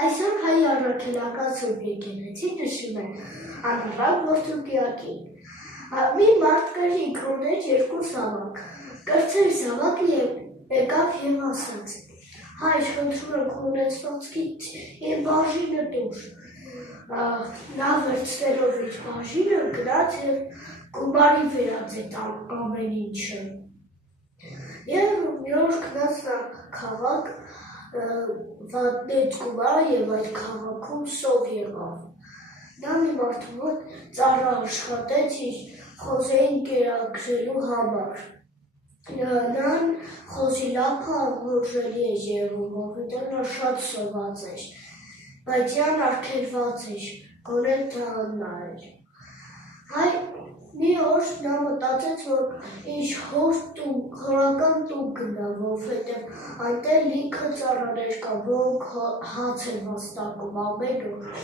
Այսօր հայ առաքելական սուրբ եկեղեցին նշում է անվան որդուկյակին։ Մի մարդ կար ինքը ուներ երկու զավակ, կրտսեր զավակը եկավ և ասաց. հայր, խնդրում եմ քո ունեցվածքից իմ բաժինը տուր։ Նա վերցնելով իր բաժինը գնաց և գումարի վերածեց ամեն ինչը։ Եվ մի օր գնաց նա քաղաք, վատնեց գումարը և այդ քաղաքում սով եղավ։ Նա մի մարդու մոտ ծառա աշխատեց իր խոզերին կերակրելու համար։ Նրան խոզի լափը անհրաժեշտ էր եղում, որովհետև նա շատ սոված էր, բայց յան արգելված էր, գոնե դրանն էր։ Մի օր նա մտածեց, որ իր հորական տուն գնա, որովհետև այնտեղ լիքը ծառաներ կան, որոնք հաց են վաստակում ամեն օր։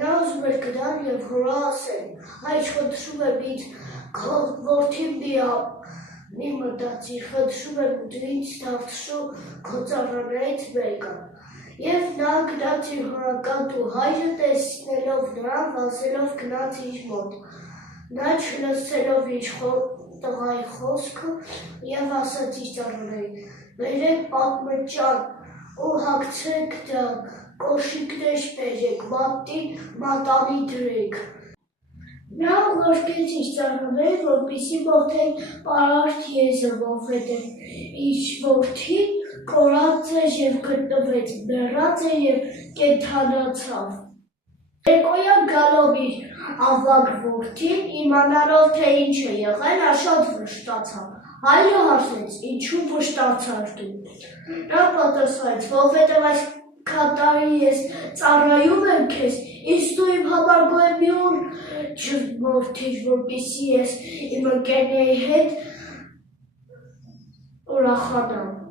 Նա ուզում էր գնալ և հորը ասել. հայր, խնդրում եմ ինձ քո որդին մի մտածիր, խնդրում եմ դու ինձ դարձրու քո ծառաներից մեկը։ Եվ նա գնաց իր հորական տուն, հայրը տեսնելով նրան, վազելով գնաց իր մոտ։ Նա չլսելով իր տղայի խոսքը և ասաց իր ծառաներին. բերեք պատմճան ու հագցրեք դրան, կոշիկներ բերեք, մատանի դրեք։ Նա ուղարկեց իր ծառաներին, որպեսզի մոտեն պարարտ եզը, որովհետև իր որդին կորած էր և գտնվեց, մեռած էր և կենդանացավ։ Երեկոյան գալով իր ավագ որդին, իմանալով թե ինչ է եղել, նա շատ վշտացավ։ Հայրը հարցրեց. ինչու վշտացար դու։ Նա պատասխանեց. որովհետև այսքան տարի ես ծառայում եմ քեզ, իսկ դու իմ համար գոնե մի օր չմորթիր, որպեսզի ես իմ ընկերների հետ ուրախանամ։